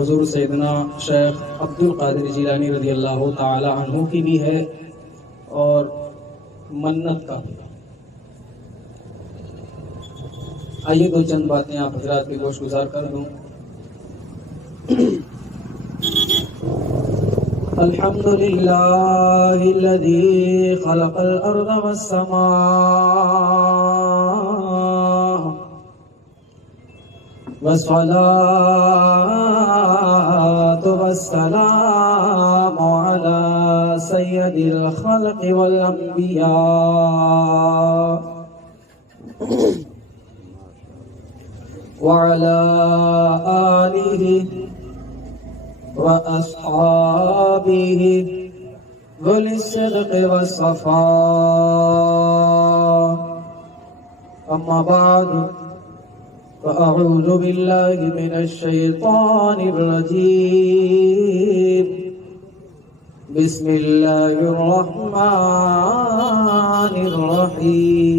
حضور سیدنا شیخ عبد القادر جیلانی رضی اللہ تعالی عنہ کی بھی ہے اور منت کا بھی۔ آئیے دو چند باتیں آپ حضرات کے گوش گزار کر دوں۔ الحمد للہ الذی خلق الارض والسماء والصلاة والسلام على سید الخلق والانبیاء وعلى آلہ وأصحابه ذوي الصدق والصفاء، أما بعد فأعوذ بالله من الشيطان الرجيم، بسم الله الرحمن الرحيم،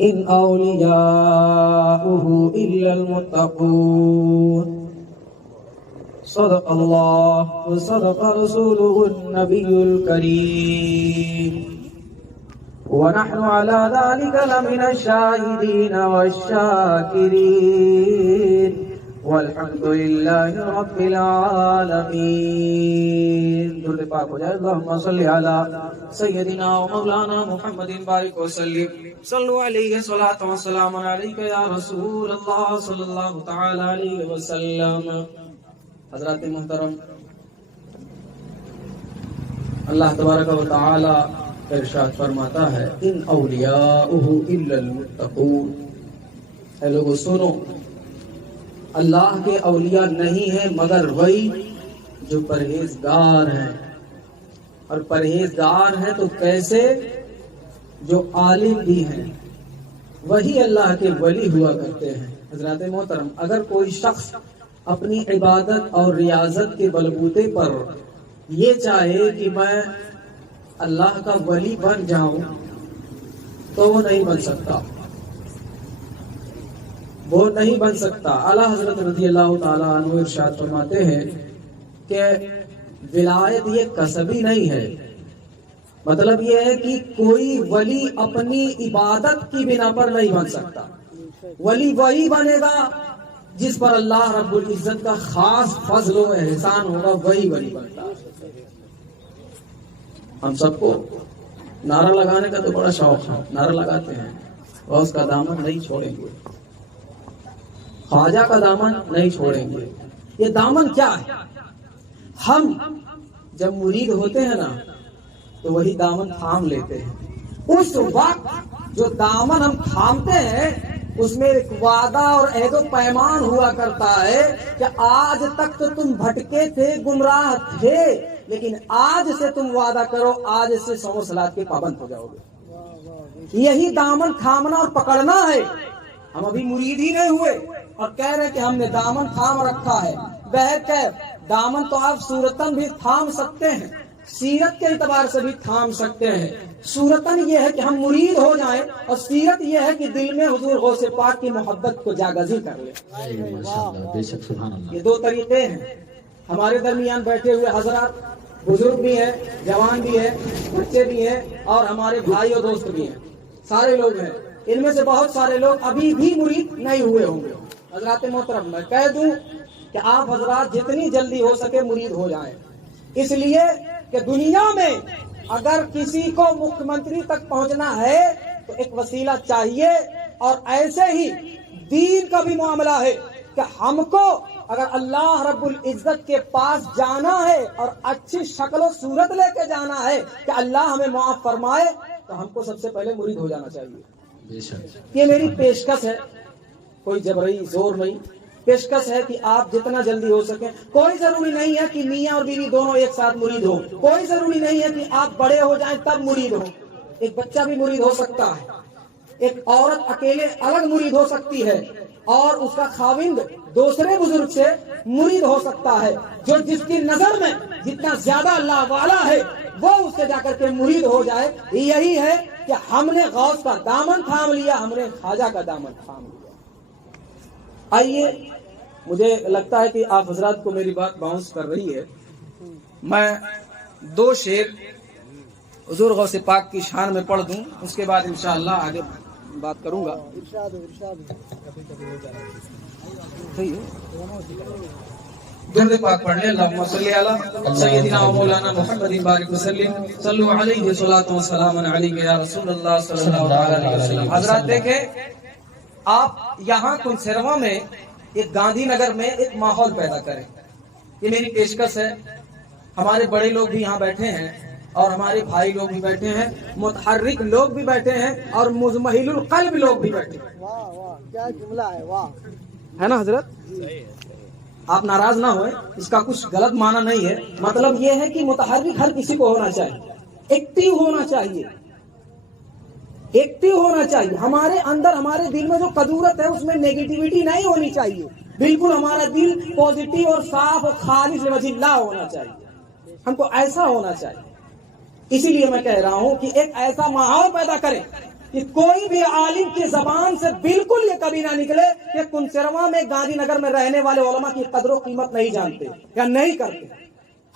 إن أولياؤه إلا المتقون، صدق الله وصدق رسوله النبي الكريم، ونحن على ذلك لمن الشاهدين والشاكرين، والحمد لله رب العالمين۔ درود پاک ہو جائے، اللہم صلی علی سیدنا و مولانا محمد بارک وسلم، صلو علیہ صلاۃ و سلام علیک یا رسول اللہ صلی اللہ تعالی علیہ وسلم۔ حضرات محترم، اللہ تبارک و تعالی ارشاد فرماتا ہے ان اولیاؤہ الا المتقون، اے لوگو سنو، اللہ کے اولیاء نہیں ہیں مگر وہی جو پرہیزگار ہیں، اور پرہیزگار ہیں تو کیسے؟ جو عالم بھی ہیں، وہی اللہ کے ولی ہوا کرتے ہیں۔ حضرات محترم، اگر کوئی شخص اپنی عبادت اور ریاضت کے بلبوتے پر یہ چاہے کہ میں اللہ کا ولی بن جاؤں تو وہ نہیں بن سکتا، وہ نہیں بن سکتا۔ اعلیٰ حضرت رضی اللہ تعالیٰ عنہ ارشاد فرماتے ہیں کہ ولایت یہ کسبی نہیں ہے، مطلب یہ ہے کہ کوئی ولی اپنی عبادت کی بنا پر نہیں بن سکتا۔ ولی وہی بنے گا جس پر اللہ رب العزت کا خاص فضل و احسان ہوگا، وہی ولی بنتا۔ ہم سب کو نعرہ لگانے کا تو بڑا شوق ہے، نعرہ لگاتے ہیں، غوث کا دامن نہیں چھوڑیں گے، خواجہ کا دامن نہیں چھوڑیں گے۔ یہ دامن کیا ہے؟ ہم جب مرید ہوتے ہیں نا تو وہی دامن تھام لیتے ہیں۔ اس وقت جو دامن ہم تھامتے ہیں اس میں ایک وعدہ اور عہد و پیمان ہوا کرتا ہے کہ آج تک تو تم بھٹکے تھے، گمراہ تھے، لیکن آج سے تم وعدہ کرو، آج سے 100 صلات کے پابند ہو جاؤ گے۔ یہی دامن تھامنا اور پکڑنا ہے۔ ہم ابھی مرید ہی نہیں ہوئے اور کہہ رہے کہ ہم نے دامن تھام رکھا ہے۔ بہرکیف دامن تو آپ صورتاً بھی تھام سکتے ہیں، سیرت کے اعتبار سے بھی تھام سکتے ہیں۔ صورتاً یہ ہے کہ ہم مرید ہو جائیں، اور سیرت یہ ہے کہ دل میں حضور غوث پاک کی محبت کو جاگزی کر لیں۔ بے شک، سبحان اللہ۔ یہ دو طریقے ہیں۔ ہمارے درمیان بیٹھے ہوئے حضرات بزرگ بھی ہیں، جوان بھی ہیں، بچے بھی ہیں، اور ہمارے بھائی اور دوست بھی ہیں، سارے لوگ ہیں۔ ان میں سے بہت سارے لوگ ابھی بھی مرید نہیں ہوئے ہوں گے۔ حضرات محترم، میں کہہ دوں کہ آپ حضرات جتنی جلدی ہو سکے مرید ہو جائیں، اس لیے کہ دنیا میں اگر کسی کو مکھ منتری تک پہنچنا ہے تو ایک وسیلہ چاہیے، اور ایسے ہی دین کا بھی معاملہ ہے کہ ہم کو اگر اللہ رب العزت کے پاس جانا ہے اور اچھی شکل و صورت لے کے جانا ہے کہ اللہ ہمیں معاف فرمائے، تو ہم کو سب سے پہلے مرید ہو جانا چاہیے۔ یہ میری پیشکش ہے، کوئی جبری زور نہیں، پیشکش ہے کہ آپ جتنا جلدی ہو سکیں۔ کوئی ضروری نہیں ہے کہ میاں اور بیوی دونوں ایک ساتھ مرید ہو، کوئی ضروری نہیں ہے کہ آپ بڑے ہو جائیں تب مرید ہو۔ ایک بچہ بھی مرید ہو سکتا ہے، ایک عورت اکیلے الگ مرید ہو سکتی ہے، اور اس کا خاوند دوسرے بزرگ سے مرید ہو سکتا ہے۔ جو جس کی نظر میں جتنا زیادہ اللہ والا ہے وہ اس سے جا کر کے مرید ہو جائے۔ یہی ہے کہ ہم نے غوث کا دامن تھام لیا، ہم نے خواجہ کا دامن تھام لیا۔ آئیے، مجھے لگتا ہے کہ آپ حضرات کو میری بات باؤنس کر رہی ہے، میں 2 شعر حضور غوث پاک کی شان میں پڑھ دوں، اس کے بعد انشاءاللہ آگے بات کروں گا. درود پاک پڑھ لیں. اللہم صلی علی سیدنا و مولانا محمد بارک وسلم صلو علیہ صلاۃ و سلام علیک یا رسول اللہ صلی اللہ علیہ وسلم. حضرات دیکھیں، آپ یہاں کنسروا میں ایک گاندھی نگر میں ایک ماحول پیدا کریں. یہ میری پیشکش ہے. ہمارے بڑے لوگ بھی یہاں بیٹھے ہیں اور ہمارے بھائی لوگ بھی بیٹھے ہیں، متحرک لوگ بھی بیٹھے ہیں اور مزمحل القلب لوگ بھی بیٹھے ہیں. واہ واہ کیا جملہ ہے، واہ ہے نا حضرت؟ آپ ناراض نہ ہوئے، اس کا کچھ غلط معنی نہیں ہے. مطلب یہ ہے کہ متحرک ہر کسی کو ہونا چاہیے، ایکٹیو ہونا چاہیے، ایکٹیو ہونا چاہیے. ہمارے اندر ہمارے دل میں جو قدورت ہے اس میں نیگیٹیوٹی نہیں ہونی چاہیے. بالکل ہمارا دل پازیٹیو اور صاف اور خالص لوجہ اللہ ہونا چاہیے. ہم کو ایسا ہونا چاہیے. اسی لیے میں کہہ رہا ہوں کہ ایک ایسا ماحول پیدا کریں کہ کوئی بھی عالم کی زبان سے بالکل یہ کبھی نہ نکلے کہ کنسروا میں گاندھی نگر میں رہنے والے علماء کی قدر و قیمت نہیں جانتے یا نہیں کرتے.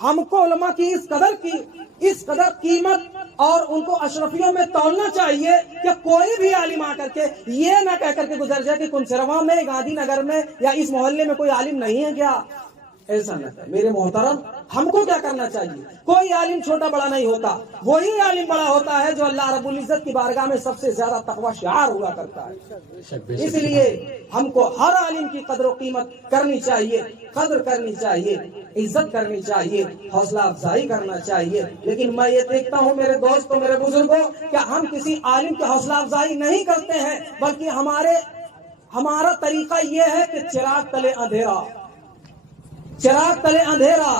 ہم کو علماء کی اس قدر قیمت اور ان کو اشرفیوں میں تولنا چاہیے کہ کوئی بھی عالم آ کر کے یہ نہ کہہ کر کے گزر جائے کہ کنسروا میں گاندھی نگر میں یا اس محلے میں کوئی عالم نہیں ہے کیا. ایسا نہ ہے میرے محترم. ہم کو کیا کرنا چاہیے؟ کوئی عالم چھوٹا بڑا نہیں ہوتا، وہی عالم بڑا ہوتا ہے جو اللہ رب العزت کی بارگاہ میں سب سے زیادہ تقوی شعار ہوا کرتا ہے. اس لیے ہم کو ہر عالم کی قدر و قیمت کرنی چاہیے، قدر کرنی چاہیے، عزت کرنی چاہیے، حوصلہ افزائی کرنا چاہیے. لیکن میں یہ دیکھتا ہوں میرے دوستوں، میرے بزرگوں، کہ ہم کسی عالم کی حوصلہ افزائی نہیں کرتے ہیں، بلکہ ہمارا طریقہ یہ ہے کہ چراغ تلے اندھیرا، چراغ تلے اندھیرا.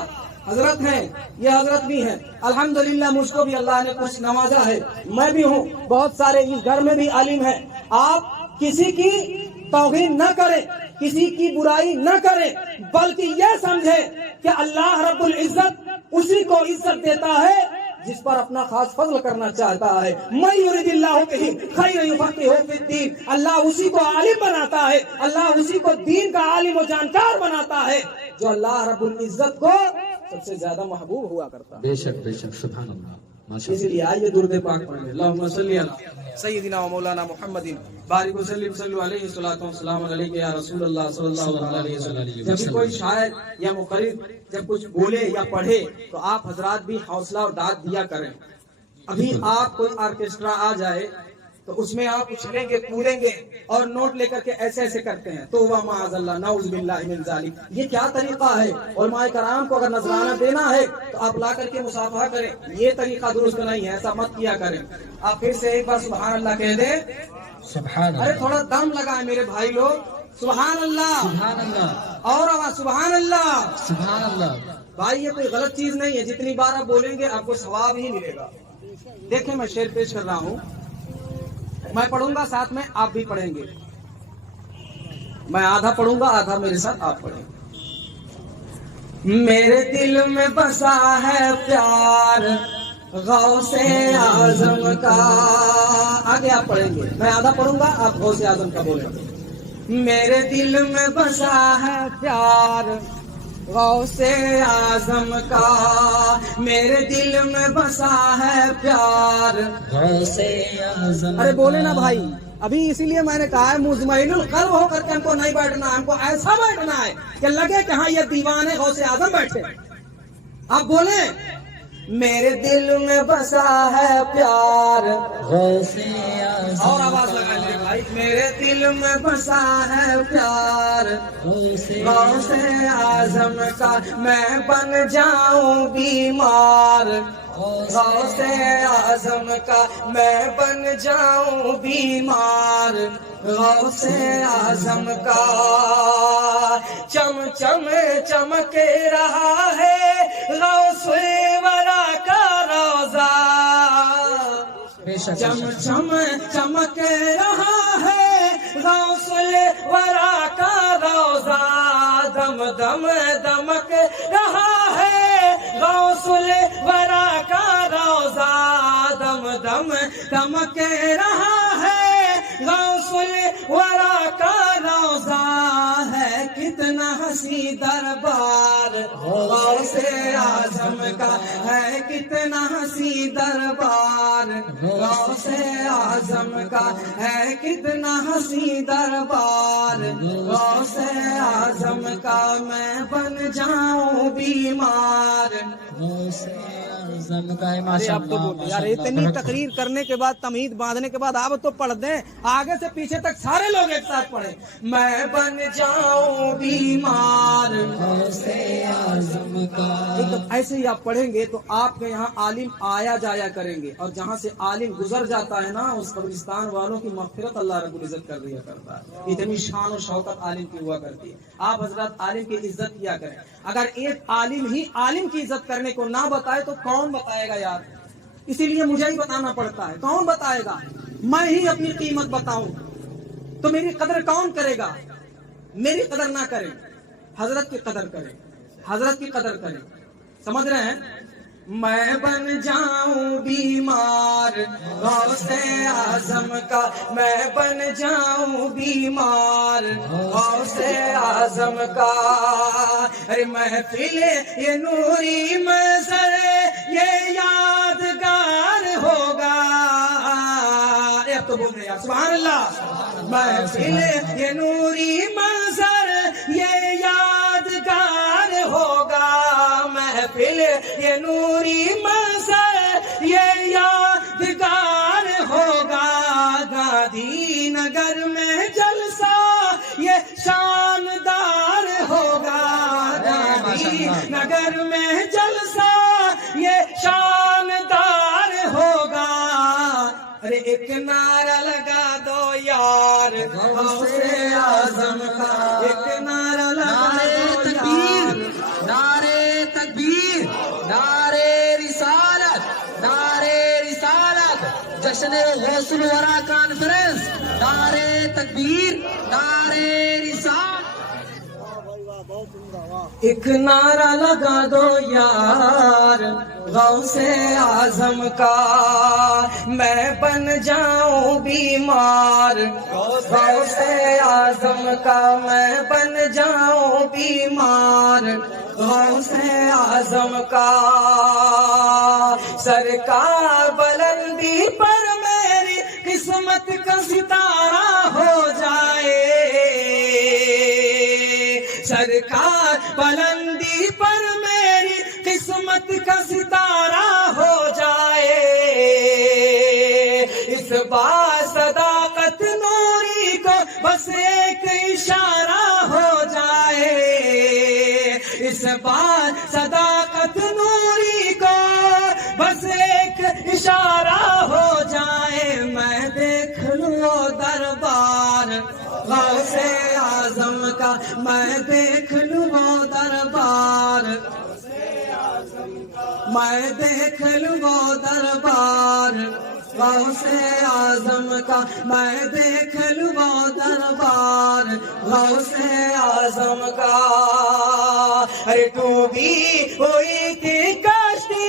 حضرت ہیں، یہ حضرت بھی ہیں، الحمدللہ مجھ کو بھی اللہ نے کچھ نوازا ہے، میں بھی ہوں، بہت سارے اس گھر میں بھی عالم ہیں. آپ کسی کی توہین نہ کریں، کسی کی برائی نہ کریں، بلکہ یہ سمجھیں کہ اللہ رب العزت اسی کو عزت دیتا ہے جس پر اپنا خاص فضل کرنا چاہتا ہے. من یرید اللہ بہ خیر یفقہہ فی الدین. اللہ اسی کو عالم بناتا ہے، اللہ اسی کو دین کا عالم و جانکار بناتا ہے جو اللہ رب العزت کو سب سے زیادہ محبوب ہوا کرتا ہے. بے شک بے شک، سبحان اللہ. اس لیے آئیے درود پاک پڑھیں. اللہم صلی علی سیدنا و مولانا محمد بارک وسلم صلو علیہ الصلوۃ والسلام علیک یا رسول اللہ صلی اللہ علیہ وسلم. جب کوئی شاعر یا مقرر جب کچھ بولے یا پڑھے تو آپ حضرات بھی حوصلہ اور داد دیا کریں. ابھی آپ کوئی آرکیسٹرا آ جائے تو اس میں آپ اچھلیں گے، کودیں گے اور نوٹ لے کر کے ایسے ایسے کرتے ہیں، تو وہ معاذ اللہ نعوذ باللہ من ذالک. یہ کیا طریقہ ہے؟ علماء کرام کو اگر نذرانہ دینا ہے تو آپ لا کر کے مصافحہ کریں. یہ طریقہ درست نہیں ہے، ایسا مت کیا کریں. آپ پھر سے ایک بار سبحان اللہ کہہ دیں. سبحان ارے اللہ، تھوڑا دم لگائیں میرے بھائی لوگ. سبحان اللہ، سبحان اللہ، اور آواز سبحان اللہ. سبحان اللہ. بھائی یہ کوئی غلط چیز نہیں ہے، جتنی بار آپ بولیں گے آپ کو ثواب ہی ملے گا. دیکھیں میں شعر پیش کر رہا ہوں، میں پڑھوں گا ساتھ میں آپ بھی پڑھیں گے. میں آدھا پڑھوں گا، آدھا میرے ساتھ آپ پڑھیں گے. میرے دل میں بسا ہے پیار غوث اعظم کا. آگے آپ پڑھیں گے، میں آدھا پڑھوں گا، آپ غوث اعظم کا بولیں گے. میرے دل میں بسا ہے پیار غوث اعظم کا، میرے دل میں بسا ہے پیار غوث اعظم. ارے بولے نا بھائی. ابھی اسی لیے میں نے کہا ہے مزمحل القلب ہو کر کے ہم کو نہیں بیٹھنا ہے، ہم کو ایسا بیٹھنا ہے کہ لگے کہ ہاں یہ دیوانے غوث اعظم بیٹھے. آپ بولیں میرے دل میں بسا ہے پیار غوث اعظم. اور آواز لگائیں میرے بھائی. میرے دل میں بسا ہے پیار غوث اعظم کا، میں بن جاؤں بیمار غوث اعظم کا، میں بن جاؤں بیمار غوث اعظم کا. چم چم چمک رہا ہے غوث ورا کا روزہ، چم چم چمک رہا ہے غوث ورا کا روزہ. دم دم دمک رہا ہے غوث ورا کا روزہ، دم دم دمک رہا ہے غوث ورا کا روزہ کتنا حسین دربار غوث اعظم کا ہے کتنا حسین دربار غوث اعظم کا ہے کتنا حسین دربار غوث اعظم کا میں بن جاؤں بیمار غوث اعظم کا ہے یار اتنی تقریر کرنے کے بعد تمہید باندھنے کے بعد آپ تو پڑھ دیں آگے سے پیچھے تک سارے لوگ ایک ساتھ پڑھیں میں بن جاؤں بیمار غوث اعظم کا ایسے ہی آپ پڑھیں گے تو آپ کے یہاں عالم آیا جایا کریں گے اور جہاں سے عالم گزر جاتا ہے نا اس قبرستان والوں کی مغفرت اللہ رب العزت کر دیا کرتا ہے اتنی شان و شوکت عالم کی ہوا کرتی ہے آپ حضرات عالم کی عزت کیا کریں اگر ایک عالم ہی عالم کی عزت کرنے کو نہ بتائے تو کون بتائے گا یار اسی لیے مجھے ہی بتانا پڑتا ہے کون بتائے گا میں ہی اپنی قیمت بتاؤں تو میری قدر کون کرے گا میری قدر نہ کرے حضرت کی قدر کرے حضرت کی قدر کرے سمجھ رہے ہیں میں بن جاؤں بیمار غوث اعظم کا میں بن جاؤں بیمار غوث اعظم کا ارے محفل یہ نوری منظر یہ یادگار ہوگا اب تو بول رہے ہیں سبحان اللہ محفل یہ نوری منظر یہ یادگار ہوگا محفل یہ نوری منظر یہ یادگار ہوگا گاندھی نگر میں جلسہ یہ شاندار ہوگا گاندھی نگر میں جلسہ یہ شاندار ہوگا ارے ایک نعرہ لگا دو یار غوث اعظم کا ایک نعرہ لگا دو یار نعرے تکبیر نعرے رسالت نعرے رسالت جشن غوث الورا کانفرنس نعرے تکبیر نعرے رسالت ایک نعرہ لگا دو یار غوث اعظم کا میں بن جاؤں بیمار غوث اعظم کا میں بن جاؤں بیمار غوث اعظم کا سرکار بلندی پر میری قسمت کا ستارہ ہو جائے سرکار بلندی پر میری قسمت کا ستارہ ہو جائے اس بار صداقت نوری کو بس ایک اشارہ ہو جائے اس بار صداقت نوری کو بس ایک اشارہ ہو جائے میں دیکھ لوں دربار غوث اعظم کا میں دیکھ لوں دربار میں دیکھ لوں دربار غوث اعظم کا میں دیکھ لوں دربار غوث اعظم کا ارے ڈوبی ہوئی تھی کشتی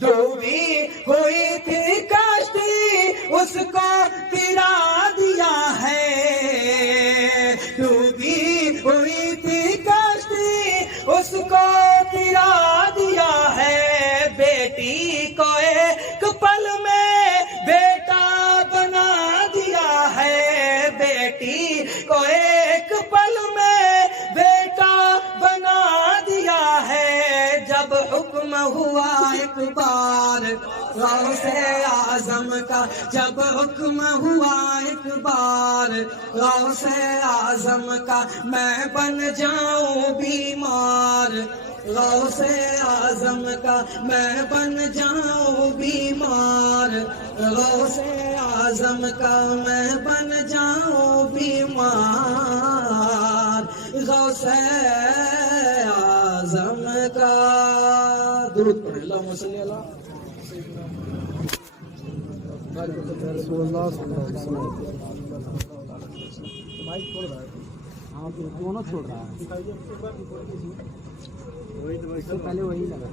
ڈوبی ہوئی تھی کشتی اس کو تیرا دیا ہے ڈوبی ہوئی تھی کشتی اس کو تیرا دیا ہے بیٹی کو ایک پل میں بیٹا بنا دیا ہے بیٹی کو ایک پل میں بیٹا بنا دیا ہے جب حکم ہوا ایک بار غوث اعظم کا جب حکم ہوا ایک بار غوث اعظم کا میں بن جاؤں بیمار غوث اعظم کا میں بن جاؤں بیمار غوث اعظم کا میں بن جاؤں بیمار غوث اعظم کا درود پڑھ اللہم صلی اللہ رسول اللہ صلی اللہ علیہ وسلم مائک چھوڑ رہا ہے ہاں دونوں چھوڑ رہا ہے پہلے وہی لگا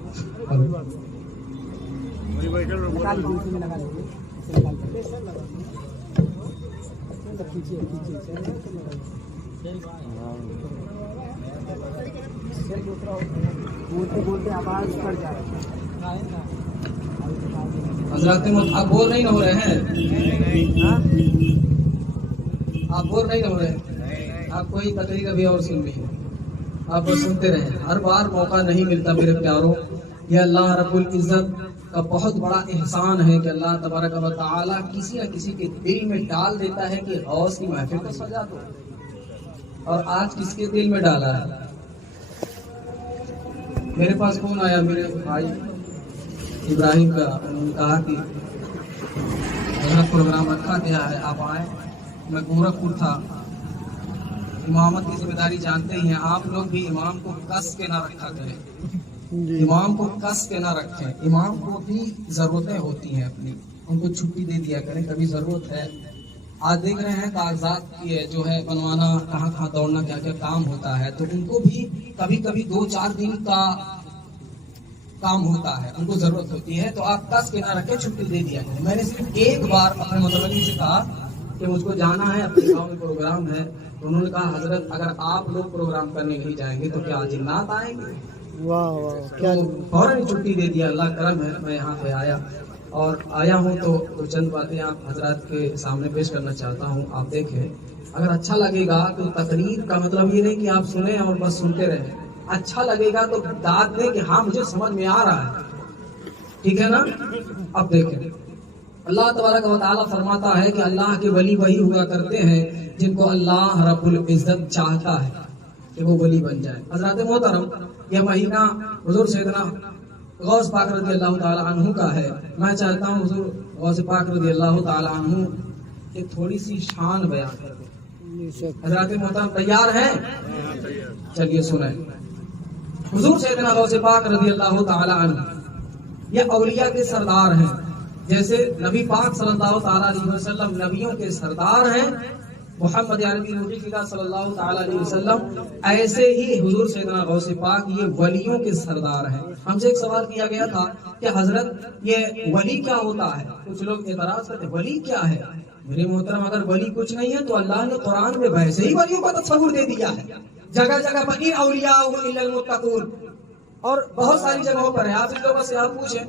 پیچھے حضرات آپ بور نہیں ہو رہے ہیں؟ آپ بور نہیں ہو رہے ہیں؟ آپ کوئی تقریر ابھی اور سن لی، آپ سنتے رہیں، ہر بار موقع نہیں ملتا میرے پیاروں. یہ اللہ رب العزت کا بہت بڑا احسان ہے کہ اللہ تبارک و تعالی کسی نہ کسی کے دل میں ڈال دیتا ہے کہ غوث کی محفل کو سجا دو. اور آج کس کے دل میں ڈالا ہے؟ میرے پاس فون آیا میرے بھائی ابراہیم کا، انہوں نے کہا کہ میرا پروگرام رکھا گیا ہے، آپ آئیں. میں گورکھپور تھا. امامت کی ذمہ داری جانتے ہی ہیں آپ لوگ بھی، امام کو کس کے نہ رکھا کریں، امام کو کس کے نہ رکھیں. امام کو بھی ضرورتیں ہوتی ہیں اپنی، ان کو چھٹی دے دیا کریں کبھی ضرورت ہے. آج دیکھ رہے ہیں کاغذات کی جو ہے بنوانا، کہاں کہاں دوڑنا، کیا کیا کام ہوتا ہے، تو ان کو بھی کبھی کبھی 2-4 دن کا کام ہوتا ہے، ان کو ضرورت ہوتی ہے، تو آپ کس کے نہ رکھیں، چھٹی دے دیا کریں. میں نے صرف ایک بار اپنے متولی سے کہا کہ مجھ کو جانا ہے، اپنے گاؤں میں پروگرام ہے. تو انہوں نے کہا حضرت اگر آپ لوگ پروگرام کرنے نہیں جائیں گے تو کیا جنات آئیں گے؟ فوراً چھٹی دے دیا. اللہ کرم ہے میں یہاں پہ آیا، اور آیا ہوں تو چند باتیں آپ حضرات کے سامنے پیش کرنا چاہتا ہوں. آپ دیکھیں، اگر اچھا لگے گا تو تقریر کا مطلب یہ نہیں کہ آپ سنیں اور بس سنتے رہیں. اچھا لگے گا تو داد دیں کہ ہاں مجھے سمجھ میں آ رہا ہے، ٹھیک ہے نا؟ اب دیکھیں، اللہ تبارک و تعالیٰ فرماتا ہے کہ اللہ کے ولی وہی ہوا کرتے ہیں جن کو اللہ رب العزت چاہتا ہے کہ وہ ولی بن جائے. حضرات محترم، یہ مہینہ حضور سیدنا غوث پاک رضی اللہ تعالیٰ عنہ کا ہے. میں چاہتا ہوں حضور غوث پاک رضی اللہ تعالیٰ عنہ کی تھوڑی سی شان بیان کر دیں. حضرات محترم تیار ہیں؟ چلیے سنیں. حضور سیدنا غوث پاک رضی اللہ تعالیٰ عنہ یہ اولیاء کے سردار ہیں. جیسے نبی پاک صلی اللہ تعالیٰ علیہ وسلم نبیوں کے سردار ہیں، محمد عربی نبی فدا صلی اللہ تعالیٰ علیہ وسلم، ایسے ہی حضور سیدنا غوث پاک یہ ولیوں کے سردار ہیں. ہم سے ایک سوال کیا گیا تھا کہ حضرت یہ ولی کیا ہوتا ہے؟ کچھ لوگ اعتراض کرتے ولی کیا ہے؟ میرے محترم، اگر ولی کچھ نہیں ہے تو اللہ نے قرآن میں ویسے ہی ولیوں کا تصور دے دیا ہے. جگہ جگہ پر ان اولیاء الا المتقون، اور بہت ساری جگہوں پر ہے. آپ ان لوگوں سے آپ پوچھیں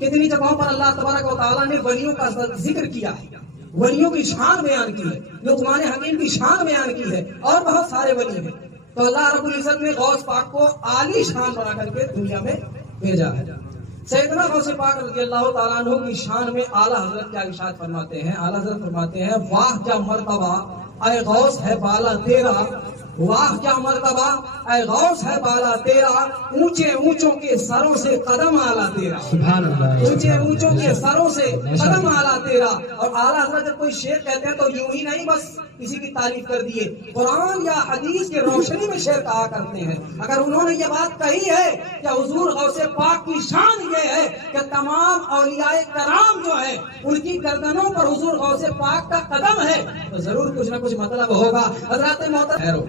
کتنی جگہوں پر اللہ تبارک و تعالیٰ نے ولیوں کا ذکر کیا ہے، ولیوں کی شان بیان کی ہے، لقمان حکیم کی شان بیان کی ہے، اور بہت سارے ولی ہیں. تو اللہ رب العزت نے غوث پاک کو عالی شان بنا کر کے دنیا میں بھیجا ہے. سیدنا غوث پاک رضی اللہ تعالیٰ عنہ کی شان میں اعلیٰ حضرت کیا ارشاد فرماتے ہیں؟ اعلیٰ حضرت فرماتے ہیں واہ کیا مرتبہ اے غوث ہے بالا تیرا، واہ کیا مرتبہ اے غوث ہے بالا تیرا، اونچے اونچوں کے سروں سے قدم آلا تیرا، سبحان اللہ، اونچے اونچوں کے سروں سے قدم آلا تیرا. اور اعلیٰ حضرت جب کوئی شعر کہتے ہیں تو یوں ہی نہیں بس کسی کی تعریف کر دیے، قرآن یا حدیث کی روشنی میں شعر کہا کرتے ہیں. اگر انہوں نے یہ بات کہی ہے کہ حضور غوث پاک کی شان یہ ہے کہ تمام اولیاء کرام جو ہیں ان کی گردنوں پر حضور غوث پاک کا قدم ہے، تو ضرور کچھ نہ کچھ مطلب ہوگا. حضرات محترم،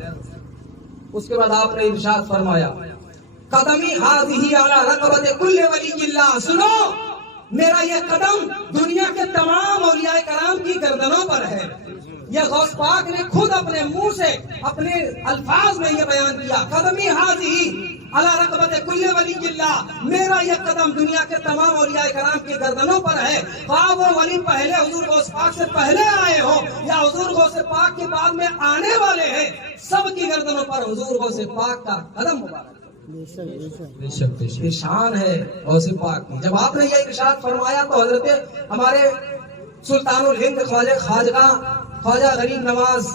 اس کے بعد آپ نے ارشاد فرمایا قدمی ہاذہی علی رقبۃ کل ولی اللہ، سنو میرا یہ قدم دنیا کے تمام اولیاء کرام کی گردنوں پر ہے. یہ غوث پاک نے خود اپنے منہ سے اپنے الفاظ میں یہ بیان کیا، قدمی ہاذہی علی رقبۃ کل ولی اللہ، میرا یہ قدم دنیا کے تمام اولیاء کرام کی گردنوں پر ہے. خواہ وہ ولی پہلے حضور غوث پاک سے پہلے آئے ہو یا حضور غوث پاک کے بعد میں آنے والے ہیں، سب کی گردنوں پر حضور غوث پاک کا قدم مبارک. یہ شان ہے غوث پاک کی. جب آپ نے یہ ارشاد فرمایا تو حضرت ہمارے سلطان الہند خواجہ غریب نواز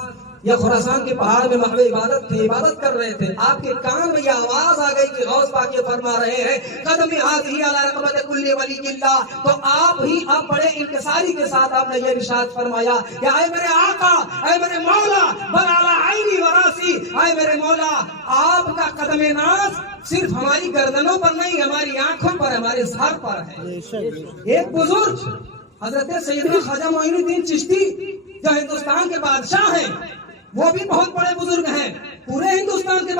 یا خراسان کے پہاڑ میں محو عبادت تھے، عبادت کر رہے تھے. آپ کے کان میں یہ آواز آ گئی کہ غوث پاک یہ فرما رہے ہیں قدم ہاذہی علی رقبۃ کل ولی اللہ. تو آپ بڑے انکساری کے ساتھ آپ نے یہ ارشاد فرمایا کہ اے میرے آقا، اے میرے مولا، بل علی عینی و راسی، اے میرے مولا آپ کا قدم ناز صرف ہماری گردنوں پر نہیں، ہماری آنکھوں پر، ہمارے سر پر ہے. ایک بزرگ حضرت سیدنا خواجہ معین الدین چشتی جو ہندوستان کے بادشاہ ہیں، وہ بھی بہت بڑے بزرگ ہیں، پورے ہندوستان کے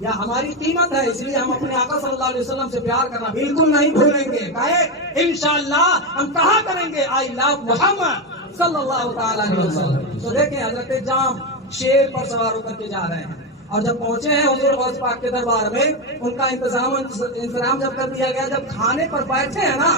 یا ہماری قیمت ہے، اس لیے ہم اپنے آقا صلی اللہ علیہ وسلم سے پیار کرنا بالکل نہیں بھولیں گے. کہے انشاءاللہ ہم کہا کریں گے آئی لو محمد صلی اللہ تعالی علیہ وسلم. تو دیکھیں حضرت جام شیر پر سوار ہو کر کے جا رہے ہیں، اور جب پہنچے ہیں حضور غوث پاک کے دربار میں، ان کا انتظام جب کر دیا گیا، جب کھانے پر بیٹھے ہیں نا،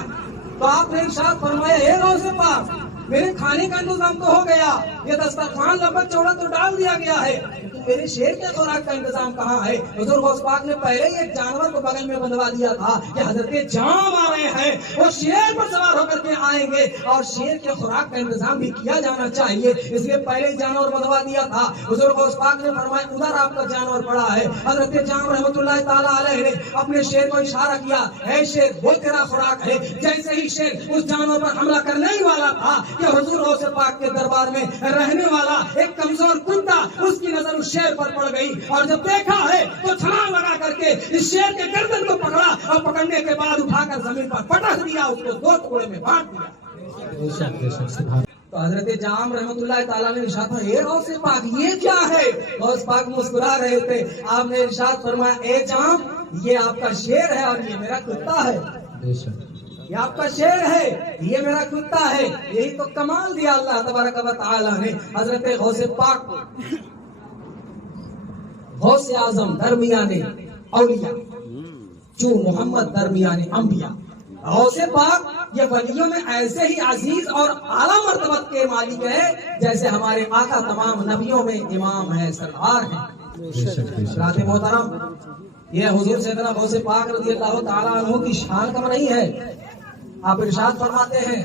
تو آپ نے ارشاد فرمایا اے غوث پاک میرے کھانے کا انتظام تو ہو گیا، یہ دسترخوان لمبا چوڑا تو ڈال دیا گیا ہے، میرے شیر کے خوراک کا انتظام کہاں ہے؟ حضور غوث پاک نے پہلے ہی ایک جانور کو بغل میں بندھوا دیا تھا کہ حضرت جام آ رہے ہیں، وہ شیر پر سوار ہو کر کے آئیں گے، اور شیر کے خوراک کا انتظام بھی کیا جانا چاہیے، اس لیے پہلے ہی جانور بندھوا دیا تھا. حضور غوث پاک نے فرمایا ادھر آپ کا جانور پڑا ہے. حضرت جام رحمۃ اللہ تعالیٰ علیہ نے اپنے شیر کو اشارہ کیا، اے شیر وہ تیرا خوراک ہے. جیسے ہی شیر اس جانور پر حملہ کرنے ہی والا تھا کہ حضور غوث پاک کے دربار میں رہنے والا ایک کمزور کتا، اس کی نظر اس شیر پر پڑ گئی، اور جب دیکھا ہے تو چھلانگ لگا کر کے اس شیر کے گردن کو پکڑا، اور پکڑنے کے بعد اٹھا کر زمین پر پٹک دیا، اس کو دو ٹکڑے میں بانٹ دیا. بے شک بے شک سبحان تو حضرت جام رحمۃ اللہ تعالیٰ نے ارشاد فرمایا اے غوث پاک یہ کیا ہے؟ غوث پاک مسکرا رہے تھے. آپ نے ارشاد فرمایا اے جام یہ آپ کا شیر ہے اور یہ میرا کتا ہے. بے شک یہ آپ کا شیر ہے، یہ میرا کتا ہے. یہی تو کمال دیا اللہ تبارک و تعالیٰ نے حضرت غوث پاک کو. غوث اعظم درمیانے اولیاء، جو محمد درمیانے انبیاء. غوث پاک یہ ولیوں میں ایسے ہی عزیز اور اعلیٰ مرتبت کے مالک ہے جیسے ہمارے آقا تمام نبیوں میں امام ہے، سردار ہے. بے شک بے شک حضرات محترم، یہ حضور سیدنا غوث پاک رضی اللہ تعالیٰ عنہ کی شان کم نہیں ہے. آپ ارشاد فرماتے ہیں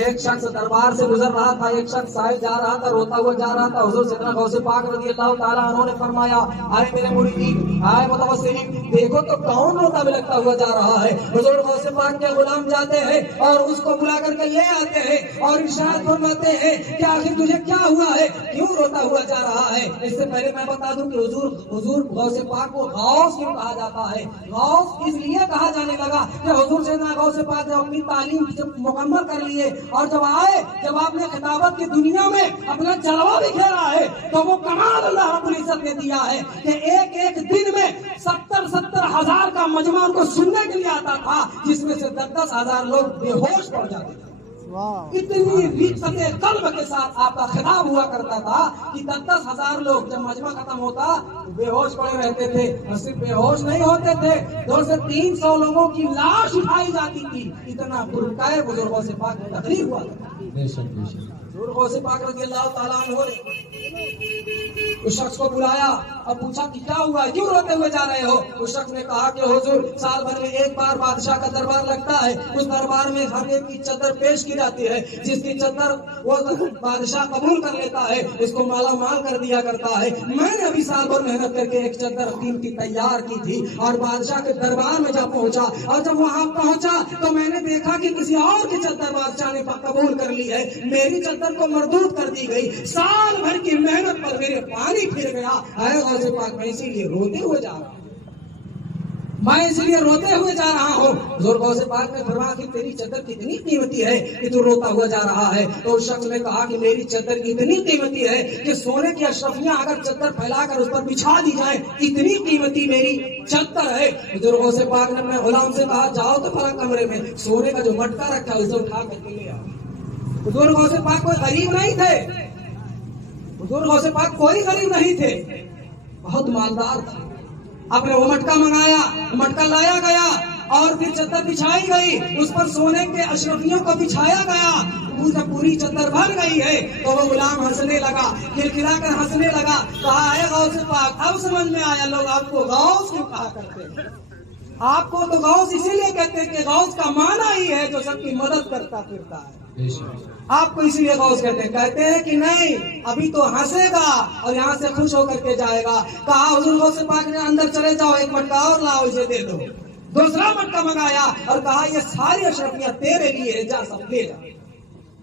ایک شخص دربار سے گزر رہا تھا، ایک شخص سائل جا رہا تھا، روتا ہوا جا رہا تھا. حضور سیدنا غوث پاک رضی اللہ تعالیٰ عنہ نے فرمایا آئے میرے مریدین، آئے متوسلین، دیکھو تو کون روتا بلکتا ہوا جا رہا ہے. حضور غوث پاک کے غلام جاتے ہیں اور اس کو بلا کر کے لے آتے ہیں اور ارشاد فرماتے ہیں کہ آخر تجھے کیا ہوا ہے، کیوں روتا ہوا جا رہا ہے؟ اس سے پہلے میں بتا دوں کہ حضور غوث پاک کو غوث کیوں کہا جاتا ہے. غوث اس لیے کہا جانے لگا کہ حضور سیدنا غوث پاک نے اپنی تعلیم مکمل کر لیے اور جب آپ نے خطابت کی دنیا میں اپنا جلوہ بکھیرا ہے تو وہ کمال اللہ رب العزت نے دیا ہے کہ ایک ایک دن میں 70 ہزار کا مجمع ان کو سننے کے لیے آتا تھا، جس میں سے 10 ہزار لوگ بے ہوش پڑ جاتے تھے. اتنی رقت قلب کے ساتھ آپ کا خطاب ہوا کرتا تھا کہ 10 ہزار لوگ جب مجمع ختم ہوتا بے ہوش پڑے رہتے تھے. اور صرف بے ہوش نہیں ہوتے تھے، 200 سے 300 لوگوں کی لاش اٹھائی جاتی تھی. اتنا پرکائے بزرگوں سے پاک میں تقریر ہوا تھا. بے شک بے شک بزرگوں سے پاک رضی اللہ تعالیٰ عنہ نے اس شخص کو بلایا اور پوچھا کہ کیا ہوا ہے، کیوں روتے ہوئے جا رہے ہو؟ اس شخص نے کہا کہ حضور سال بھر میں ایک بار بادشاہ کا دربار لگتا ہے، اس دربار میں ہر ایک کی چادر پیش کی جاتی ہے، جس کی چادر وہ بادشاہ قبول کر لیتا ہے اس کو مالا مال کر دیا کرتا ہے. میں نے ابھی سال بھر محنت کر کے ایک چادر قیمتی تیار کی تھی اور بادشاہ کے دربار میں جا پہنچا، اور جب وہاں پہنچا تو میں نے دیکھا کہ کسی اور کی چادر بادشاہ نے قبول کر لی ہے، میری چادر کو مردود کر دی گئی. سال بھر کی محنت پر میرے پانی پھر گیا. اے غوث پاک میں اسی لیے روتے ہوئے جا رہا ہوں، میں اس لیے روتے ہوئے جا رہا ہوں. حضور غوث پاک نے فرمایا کہ تیری چادر کتنی قیمتی ہے کہ تو روتا ہوا جا رہا ہے؟ تو اس شخص نے کہا کہ میری چادر اتنی قیمتی ہے کہ سونے کی اشرفیاں اگر چادر پھیلا کر اس پر بچھا دی جائیں اتنی قیمتی میری چادر ہے. حضور غوث پاک نے اپنے غلام سے کہا جاؤ تو فلاں کمرے میں سونے کا جو مٹکا رکھا ہے اسے اٹھا کر کے لے آؤ. حضور غوث پاک کوئی غریب نہیں تھے، حضور غوث پاک کوئی غریب نہیں تھے، بہت مالدار تھے. آپ نے وہ مٹکا منگایا، مٹکا لایا گیا اور پھر چادر بچھائی گئی، اس پر سونے کے اشرفیوں کو بچھایا گیا. پوری چادر بھر گئی ہے تو وہ غلام ہنسنے لگا، کھلکھلا کر ہنسنے لگا. کہا اے غوث پاک اب سمجھ میں آیا لوگ آپ کو غوث کیوں کہا کرتے ہیں. آپ کو تو غوث اسی لیے کہتے ہیں کہ غوث کا معنی ہی ہے جو سب کی مدد کرتا پھرتا ہے. آپ کو اسی لیے غوث کہتے ہیں کہ نہیں ابھی تو ہنسے گا اور یہاں سے خوش ہو کر کے جائے گا. کہا حضور غوث پاک نے اندر چلے جاؤ، ایک مٹکا اور لاؤ اسے دے دو. دوسرا مٹکا منگایا اور کہا یہ ساری اشرفیاں تیرے لیے ہے، جا سب لے جا.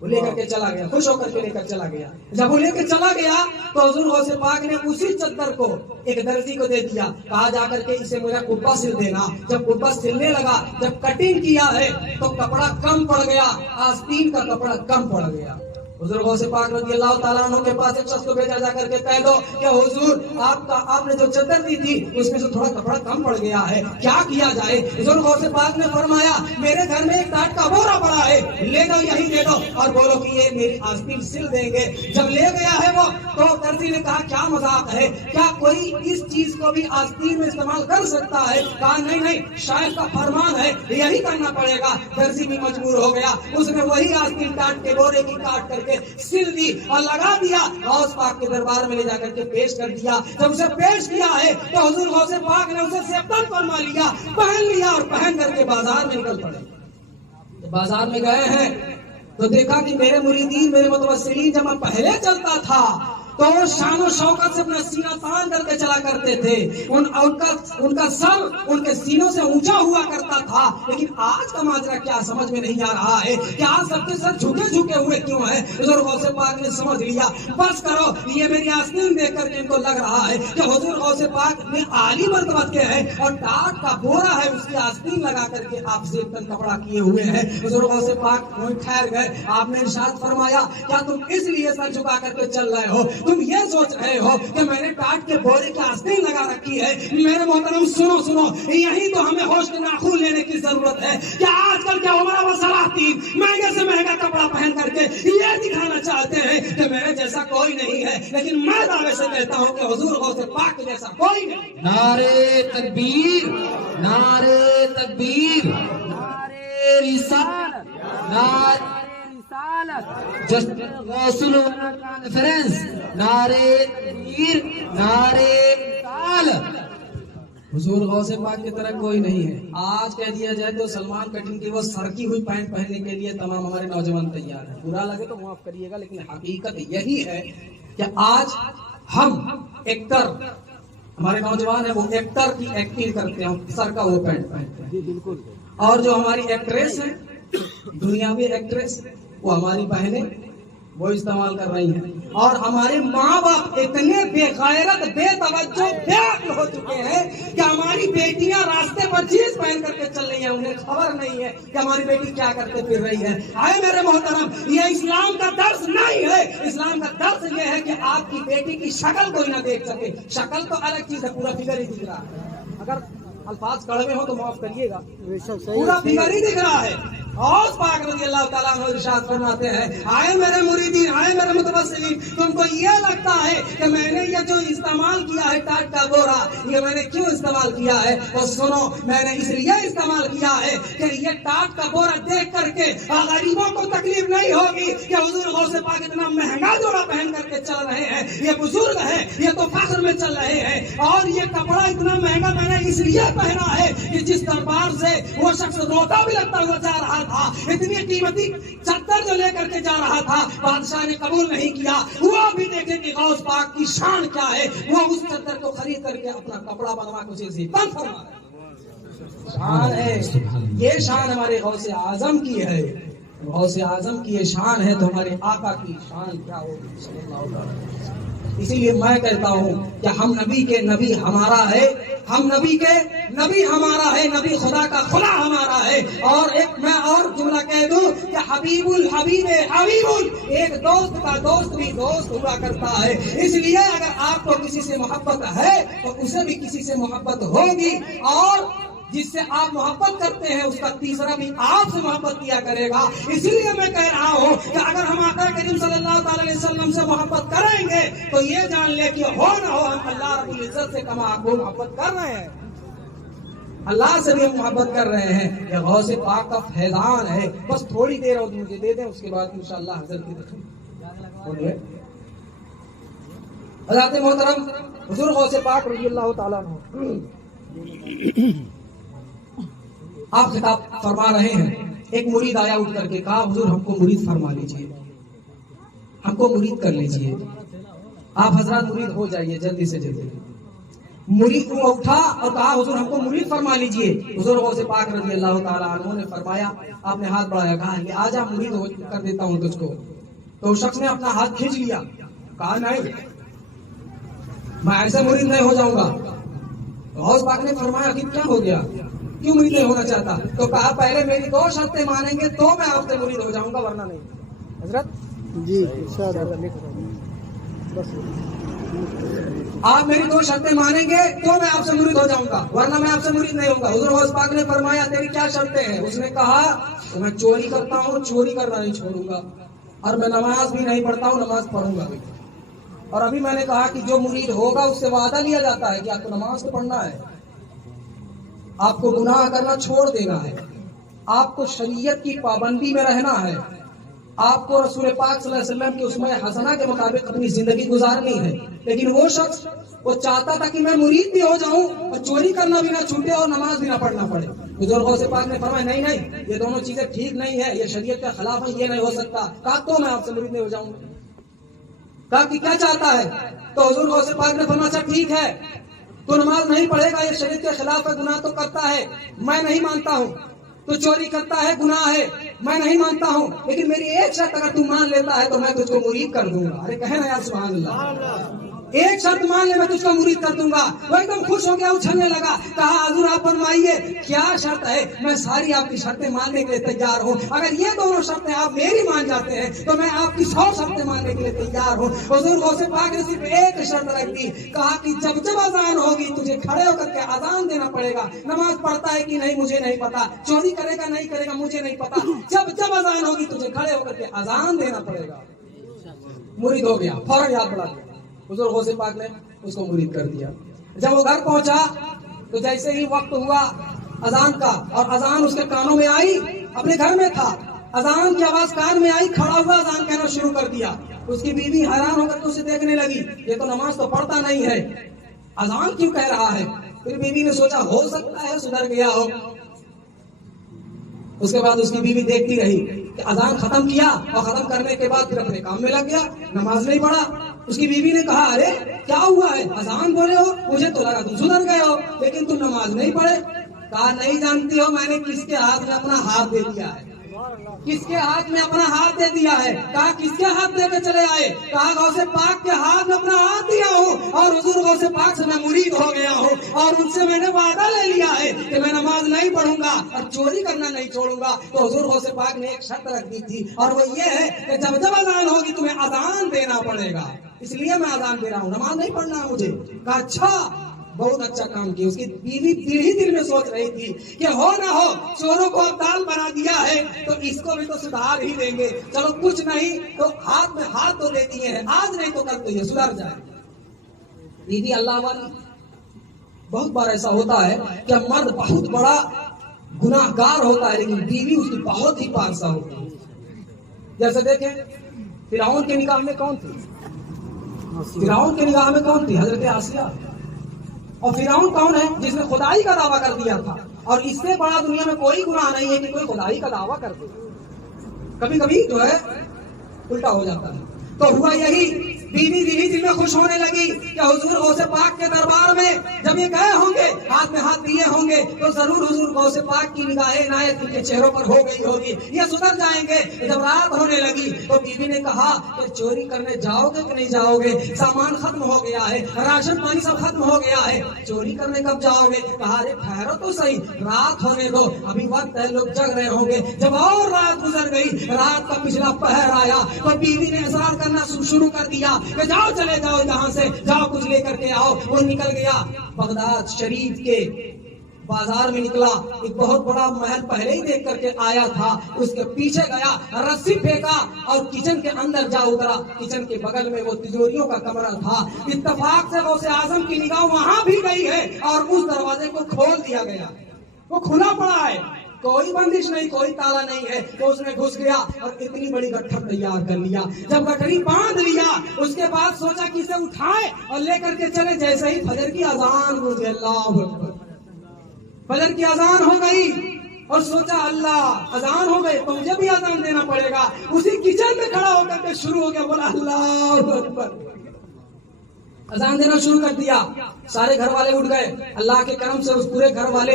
وہ لے کر کے چلا گیا، خوش ہو کر کے لے کر چلا گیا. جب وہ لے کے چلا گیا تو حضور غوث پاک نے اسی چادر کو ایک درزی کو دے دیا. کہا جا کر کے اسے میرا کرتا سل دینا. جب کرتا سلنے لگا، جب کٹنگ کیا ہے تو کپڑا کم پڑ گیا، آستین کا کپڑا کم پڑ گیا. حضور غوث پاک رضی اللہ تعالیٰ عنہ کے پاس ایک شخص کو بھیجا جا کر کے کہہ دو کہ حضور آپ نے جو چادر دی تھی اس میں سے تھوڑا کپڑا کم پڑ گیا ہے، کیا کیا جائے؟ حضور غوث پاک نے فرمایا میرے گھر میں ایک ٹاٹ کا بورا پڑا ہے، لے دو یہی دے دو اور بولو کہ یہ میری آستین سل دیں گے۔ جب لے گیا ہے وہ تو درزی نے کہا کیا مذاق ہے، کیا کوئی اس چیز کو بھی آستین میں استعمال کر سکتا ہے؟ کہا نہیں نہیں، شاید کا فرمان ہے یہی کرنا پڑے گا۔ درزی بھی مجبور ہو گیا، اس نے وہی آستین کاٹ کے بورے کی کاٹ کر کے سل دی اور لگا دیا، غوث پاک کے دربار میں لے جا کر کے پیش کر دیا۔ جب اسے پیش کیا ہے تو حضور غوث پاک نے اسے سیبتن فرما لیا، پہن لیا اور پہن کر کے بازار میں نکل پڑے۔ بازار میں گئے ہیں تو دیکھا کہ میرے مریدین میرے متوسلین جب میں پہلے چلتا تھا تو وہ شان و شوکت سے اپنا سینہ تان کر کے چلا کرتے تھے، ان کا سر ان کے سینوں سے اونچا ہوا کرتا تھا، لیکن آج کا ماجرا کیا سمجھ میں نہیں آ رہا ہے کہ آج سب کے سر جھکے ہوئے کیوں ہیں؟ حضور غوث پاک نے سمجھ لیا، بس کرو، یہ میری آستین دیکھ کر کے ان کو لگ رہا ہے کہ حضور غوث پاک نے عالی مرتبت کے ہیں اور ٹاٹ کا بورا ہے اس کی آستین لگا کر کے آپ زیبتن کپڑا کیے ہوئے ہیں۔ حضور غوث پاک ٹھہر گئے، آپ نے ارشاد فرمایا کیا تم اس لیے سر جھکا کر کے چل رہے ہو؟ تم یہ سوچ رہے ہو کہ میں نے ٹاٹ کے بورے کی آستین لگا رکھی ہے؟ میرے محترم سنو، یہی تو ہمیں ہوش کے ناخن لینے کی ضرورت ہے کہ آج کل کیا عمر و سلاطین مہنگے سے مہنگا کپڑا پہن کر کے یہ دکھانا چاہتے ہیں کہ میرے جیسا کوئی نہیں ہے، لیکن میں دعوے سے کہتا ہوں کہ حضور غوث پاک جیسا کوئی نہیں۔ نعرے تکبیر، نعرے تکبیر، نعرے رسالت، نعرے جسٹ رسول کانفرنس، نعرے تکبیر، نعرے رسالت۔ حضور غوث پاک کی طرح کوئی نہیں ہے۔ آج کہہ دیا جائے تو سلمان کٹنگ کی وہ سرکی ہوئی پینٹ پہننے کے لیے تمام ہمارے نوجوان تیار ہیں۔ برا لگے تو معاف کریے گا، لیکن حقیقت یہی ہے کہ آج ہم ایکٹر، ہمارے نوجوان ہیں وہ ایکٹر کی ایکٹنگ کرتے ہیں، سر کا وہ پینٹ پہنتے ہیں۔ بالکل۔ اور جو ہماری ایکٹریس ہیں، دنیاوی ایکٹریس، وہ ہماری بہنیں وہ استعمال کر رہی ہیں، اور ہمارے ماں باپ اتنے بے غیرت، بے توجہ، بے عقل ہو چکے ہیں کہ ہماری بیٹیاں راستے پر جینس پہن کر کے چل رہی ہیں، انہیں خبر نہیں ہے کہ ہماری بیٹی کیا کرتے پھر رہی ہے۔ آئے میرے محترم، یہ اسلام کا درس نہیں ہے۔ اسلام کا درس یہ ہے کہ آپ کی بیٹی کی شکل کوئی نہ دیکھ سکے۔ شکل تو الگ چیز ہے، پورا فگر ہی دکھ رہا ہے۔ اگر الفاظ کڑوے ہو تو معاف کریے گا، پورا فگر ہی دکھ رہا ہے۔ غوث پاک رضی اللہ تعالیٰ عنہ ارشاد فرماتے ہیں، آئے میرے مریدین، آئے میرے متوسلین، تم کو یہ لگتا ہے کہ میں نے یہ جو استعمال کیا ہے ٹاٹ کا بورا، یہ میں نے کیوں استعمال کیا ہے؟ تو سنو، میں نے اس لیے استعمال کیا ہے کہ یہ ٹاٹ کا بورا دیکھ کر کے غریبوں کو تکلیف نہیں ہوگی کہ حضور غوث پاک اتنا مہنگا جوڑا پہن کر کے چل رہے ہیں، یہ بزرگ ہیں، یہ تو فخر میں چل رہے ہیں، اور یہ کپڑا اتنا مہنگا میں نے اس لیے پہنا ہے کہ جس دربار سے وہ شخص روتا بھی لگتا ہوا جا رہا تھا، اتنی قیمتی چادر جو لے کر کے جا رہا تھا، بادشاہ نے قبول نہیں کیا۔ وہ بھی دیکھے کہ غوث پاک کی شان کیا ہے، وہ اس چادر کو خرید کر کے اپنا کپڑا بنوا کے اسے زیبتن فرما رہا ہے۔ شان ہے یہ، شان ہمارے غوث اعظم کی ہے، غوث اعظم کی یہ شان ہے، تو ہمارے آقا کی شان کیا ہوگی صلی اللہ علیہ وسلم۔ اسی لیے میں کہتا ہوں کہ ہم نبی کے نبی ہمارا ہے، ہم نبی کے نبی ہمارا ہے، نبی خدا کا خدا ہمارا ہے۔ اور ایک میں اور جملہ کہہ دوں کہ حبیب الحبیب حبیب، ایک دوست کا دوست بھی دوست ہوا کرتا ہے۔ اس لیے اگر آپ کو کسی سے محبت ہے تو اسے بھی کسی سے محبت ہوگی، اور جس سے آپ محبت کرتے ہیں اس کا تیسرا بھی آپ سے محبت کیا کرے گا۔ اسی لیے میں کہہ رہا ہوں کہ اگر ہم آقا کریم صلی اللہ تعالی علیہ وسلم سے محبت کریں گے تو یہ جان لے کہ ہو نہ ہو ہم اللہ رب العزت سے کما کو محبت کر رہے ہیں، اللہ سے بھی ہم محبت کر رہے ہیں۔ یہ غوث پاک کا فیضان ہے۔ بس تھوڑی دیر اور مجھے دے دیں، اس کے بعد انشاءاللہ حضرت کی دیکھیں۔ حضرت محترم حضور غوث پاک رضی اللہ تعالیٰ عنہ آپ خطاب فرما رہے ہیں۔ ایک مرید آیا اٹھ کر کے کہا، حضور ہم کو مرید فرما لیجئے، ہم کو مرید کر لیجئے، آپ حضرات مرید ہو جائیے جلدی سے جلدی۔ مرید کو اٹھا اور کہا، حضور ہم کو مرید فرما لیجئے۔ حضور غوث پاک رضی اللہ تعالیٰ عنہ نے فرمایا، آپ نے ہاتھ بڑھایا، کہا کہ آجا مرید کر دیتا ہوں تجھ کو۔ تو اس شخص نے اپنا ہاتھ کھینچ لیا، کہا نہیں میں ایسے مرید نہیں ہو جاؤں گا۔ غوث پاک نے فرمایا کہ کیا ہو گیا، کیوں مرید نہیں ہونا چاہتا؟ تو کہا پہلے میری 2 شرطیں مانیں گے تو میں آپ سے مرید ہو جاؤں گا، ورنہ نہیں۔ حضرت جی انشاءاللہ بس آپ میری دو شرطیں مانیں گے تو میں آپ سے مرید ہو جاؤں گا، ورنہ میں آپ سے مرید نہیں ہوں گا۔ حضور غوث پاک نے فرمایا تیری کیا شرطیں ہیں؟ اس نے کہا کہ میں چوری کرتا ہوں، چوری کرنا نہیں چھوڑوں گا، اور میں نماز بھی نہیں پڑھتا ہوں، نماز پڑھوں گا بھی۔ اور ابھی میں نے کہا کہ جو مرید ہوگا اس سے وعدہ لیا جاتا ہے کہ آپ کو نماز تو پڑھنا ہے، آپ کو گناہ کرنا چھوڑ دینا ہے، آپ کو شریعت کی پابندی میں رہنا ہے، آپ کو رسول پاک صلی اللہ علیہ وسلم کی اسوہ حسنہ کے مطابق اپنی زندگی گزارنی ہے۔ لیکن وہ شخص وہ چاہتا تھا کہ میں مرید بھی ہو جاؤں اور چوری کرنا بھی نہ چھوٹے اور نماز بھی نہ پڑھنا پڑے۔ حضور غوث پاک نے فرمایا نہیں نہیں، یہ دونوں چیزیں ٹھیک نہیں ہے، یہ شریعت کے خلاف ہے، یہ نہیں ہو سکتا۔ کہا تو میں آپ سے مرید نہیں ہو جاؤں گا۔ کہا کہ کیا چاہتا ہے؟ تو حضور غوث پاک نے فرمایا اچھا ٹھیک ہے، تو نماز نہیں پڑھے گا، یہ شریعت کے خلاف ہے، گناہ تو کرتا ہے، میں نہیں مانتا ہوں، تو چوری کرتا ہے، گناہ ہے، میں نہیں مانتا ہوں، لیکن میری ایک شرط اگر تو مان لیتا ہے تو میں تجھ کو مرید کر دوں گا۔ ارے کہے نا یار سبحان اللہ، ایک شرط مان لے میں تجھ کو مرید کر دوں گا۔ وہ ایک دم خوش ہو گیا، اچھلنے لگا، کہا حضور آپ فرمائیے کیا شرط ہے؟ میں ساری آپ کی شرطیں ماننے کے لیے تیار ہوں، اگر یہ دونوں شرطیں آپ میری مان جاتے ہیں تو میں آپ کی 100 شرطیں ماننے کے لیے تیار ہوں۔ حضور غوث پاک نے صرف ایک شرط رکھ دی، کہا کہ جب جب اذان ہوگی تجھے کھڑے ہو کر کے اذان دینا پڑے گا، نماز پڑھتا ہے کہ نہیں مجھے نہیں پتا، چوری کرے گا نہیں کرے گا مجھے نہیں پتا، جب جب اذان ہوگی تجھے کھڑے ہو کر کے اذان دینا پڑے گا۔ مرید ہو گیا، فوراً یاد پڑا دیا، حضور غوث پاک نے اس کو مرید کر دیا۔ جب وہ گھر پہنچا تو جیسے ہی وقت ہوا اذان کا اور اذان اس کے کانوں میں آئی، اپنے گھر میں تھا، اذان کی آواز کان میں آئی، کھڑا ہوا اذان کہنا شروع کر دیا۔ اس کی بیوی حیران ہو کر کے اسے دیکھنے لگی، یہ تو نماز تو پڑھتا نہیں ہے، اذان کیوں کہہ رہا ہے؟ پھر بیوی نے سوچا ہو سکتا ہے سدھر گیا ہو۔ اس کے بعد اس کی بیوی دیکھتی رہی کہ اذان ختم کیا اور ختم کرنے کے بعد پھر اپنے کام میں لگ گیا، نماز نہیں پڑھا۔ اس کی بیوی نے کہا ارے کیا ہوا ہے؟ اذان بولے ہو، مجھے تو لگا تم سدھر گئے ہو، لیکن تم نماز نہیں پڑھے۔ کہا نہیں جانتی ہو میں نے کس کے ہاتھ میں اپنا ہاتھ دے دیا ہے، کس کے ہاتھ میں اپنا ہاتھ دے دیا ہے؟ کہا کس کے ہاتھ دے کے چلے آئے؟ کہا غوث پاک کے ہاتھ میں اپنا ہاتھ دیا ہوں اور حضور غوث پاک سے میں مرید ہو گیا ہوں، اور ان سے میں نے وعدہ لے لیا ہے کہ میں نماز نہیں پڑھوں گا اور چوری کرنا نہیں چھوڑوں گا۔ تو حضور غوث پاک نے ایک شرط رکھ دی تھی، اور وہ یہ ہے کہ جب جب اذان ہوگی تمہیں اذان دینا پڑے گا، اس لیے میں اذان دے رہا ہوں، نماز نہیں پڑھنا ہے مجھے۔ کہا اچھا، بہت اچھا کام کیا۔ اس کی بیوی دل ہی دل میں سوچ رہی تھی کہ ہو نہ ہو چوروں کو اب دال بنا دیا ہے تو اس کو بھی تو سدھار ہی دیں گے، چلو کچھ نہیں تو ہاتھ میں ہاتھ تو دے دیے ہیں، آج نہیں تو کل تو یہ سدھر جائے۔ بیوی اللہ والی، بہت بار ایسا ہوتا ہے کہ مرد بہت بڑا گناہ گار ہوتا ہے لیکن بیوی اس کی بہت ہی پارسا ہوتی ہے۔ جیسے دیکھیں فرعون کے نگاہ میں کون تھی؟ فرعون کے نگاہ میں کون تھی؟ حضرت آسیہ۔ اور فرعون کون ہے؟ جس نے خدائی کا دعویٰ کر دیا تھا، اور اس سے بڑا دنیا میں کوئی گناہ نہیں ہے کہ کوئی خدائی کا دعویٰ کر دے۔ کبھی کبھی جو ہے الٹا ہو جاتا ہے۔ تو ہوا یہی، بیوی دل میں خوش ہونے لگی کہ حضور غوث پاک کے دربار میں جب یہ گئے ہوں گے، ہاتھ میں ہاتھ دیے ہوں گے تو ضرور حضور غوث پاک کی نگاہ عنایت ان کے چہروں پر ہو گئی ہوگی، یہ سدھر جائیں گے۔ جب رات ہونے لگی تو بیوی نے کہا کہ چوری کرنے جاؤ گے کہ نہیں جاؤ گے؟ سامان ختم ہو گیا ہے، راشن پانی سب ختم ہو گیا ہے، چوری کرنے کب جاؤ گے؟ کہا ارے ٹھہرو تو صحیح، رات ہونے دو، ابھی وقت ہے، لوگ جگ رہے ہوں گے۔ جب اور رات گزر گئی، رات کا پچھلا پہر آیا تو بیوی نے اصرار کرنا شروع کر دیا کہ جاؤ چلے جاؤ یہاں سے، جاؤ کچھ لے کر کے آؤ۔ وہ نکل گیا، بغداد شریف کے بازار میں نکلا، ایک بہت بڑا محل پہلے ہی دیکھ کر کے آیا تھا، اس کے پیچھے گیا، رسی پھینکا اور کچن کے اندر جا اترا۔ کچن کے بغل میں وہ تجوریوں کا کمرہ تھا، اتفاق سے غوث اعظم کی نگاہ وہاں بھی گئی ہے اور اس دروازے کو کھول دیا گیا، وہ کھلا پڑا ہے، کوئی بندش نہیں، کوئی تالا نہیں ہے۔ تو اس میں گھس گیا اور اتنی بڑی گٹھڑ تیار کر لیا۔ جب گٹھڑی باندھ لیا اس کے بعد سوچا کہ اسے اٹھائے اور لے کر کے چلے، جیسے ہی فجر کی اذان گونجی، اللہ اکبر، فجر کی اذان ہو گئی اور سوچا اللہ اذان ہو گئی تو مجھے بھی اذان دینا پڑے گا۔ اسی کچن میں کھڑا ہو کر کے شروع ہو گیا، بولا اللہ اکبر، اذان دینا شروع کر دیا۔ سارے گھر والے اٹھ گئے، اللہ کے کرم سے اس پورے گھر والے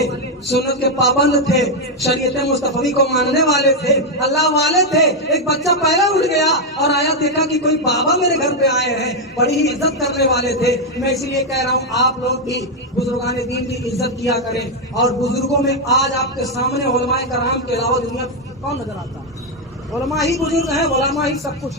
سنت کے پابند تھے، شریعت مصطفی کو ماننے والے تھے، اللہ والے تھے۔ ایک بچہ پہلا اٹھ گیا اور آیا، دیکھا کہ کوئی بابا میرے گھر پہ آئے ہیں، بڑی ہی عزت کرنے والے تھے۔ میں اس لیے کہہ رہا ہوں آپ لوگ بھی بزرگان دین کی عزت کیا کریں، اور بزرگوں میں آج آپ کے سامنے علماء کرام کے علاوہ دنیا کون نظر آتا ہے؟ علماء ہی بزرگ ہیں، علماء ہی سب کچھ۔